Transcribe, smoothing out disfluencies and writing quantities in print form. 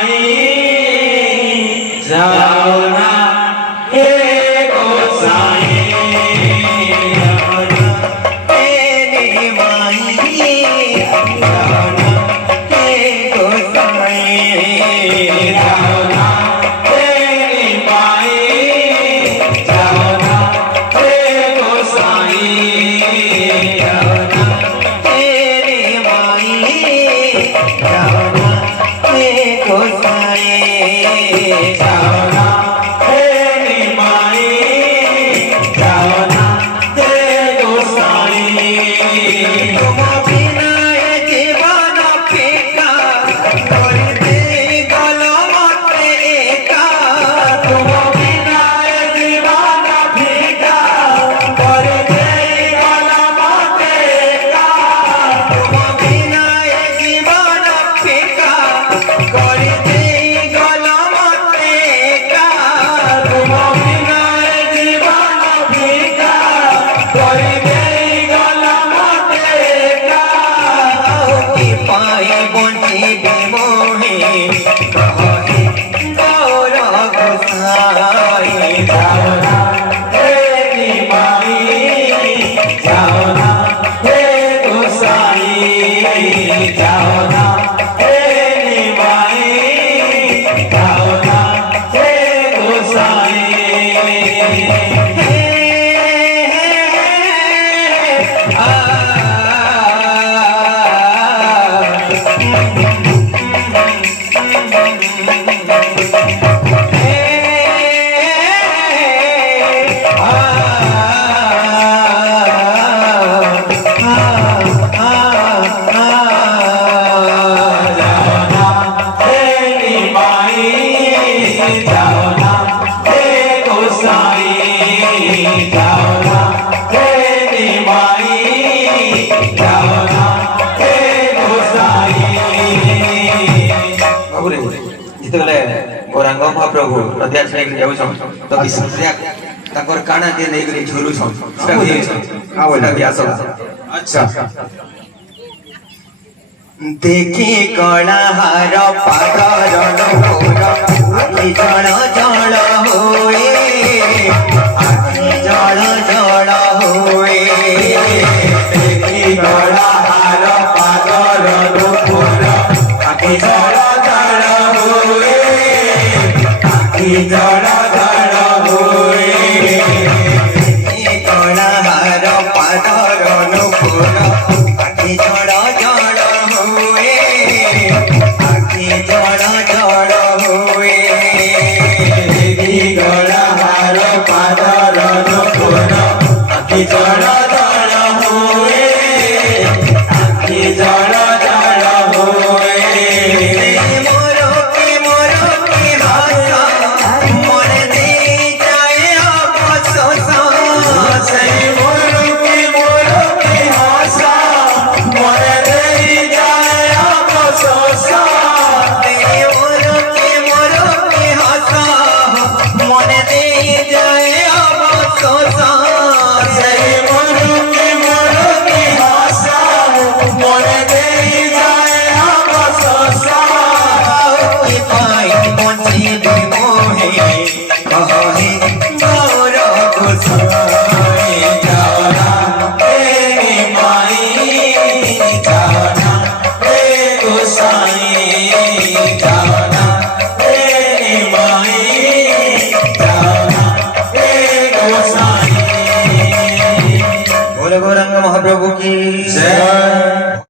माई जाओ ना हे गोसाई तेरी माई जाओ ना हे गोसाई जाओ ना तेरी माई जाओ ना हे गोसाई जाओ ना तेरी माई जाओ ना हे गोसाई जाओ ना तेरी माई जाओ ना हे गोसाई तुम बिना ये जीवन फीका कर दे गलो मत एका तुम बिना ये जीवन फीका कर दे गलो मत एका तुम बिना ये जीवन फीका कर दे गलो मत एका तुम बिना ये जीवन फीका कर दे गलो मत एका की पाए बंटी बिमोहे कहे गौर गोसाई जाओ ना तेरी माई जाओ ना हे गोसाई जाओ ना तेरी माई जाओ ना हे गोसाई जाओ ना हे गोसाई जाओ ना तेरी माई जाओ ना हे गोसाई बाबूरे जितेबले गौरांग महाप्रभु रथिया छाई जाऊ छन तो किसिया ताकर काना के नै गरी झुलु छन सेटा भी आसो अच्छा देखी कणा हार पादर नोर आखि जल जल होए आखि जल जल होए देखी कणा हार पादर नोर आखि जल जल होए आखि जल जल होए देखी कणा हार पादर नोर आखि जल जल होए आखि जल जल होए देखी गला हार पादर नोर आखि जल जल होए आखि जल जल होए मोर की भाषा मन दे जाए अफसोस से मोर की भाषा मन दे जाए अफसोस मोर की भाषा मन दे जाए अफसोस से मोर की भाषा मन दे जाए अफसोस पाई बंची बिमोहे कहे गौर गोसाई जाओ ना तेरी माई जाओ ना हे गोसाई जाओ ना तेरी माई जाओ ना हे गोसाई बोले गौरांग महाप्रभु की जय।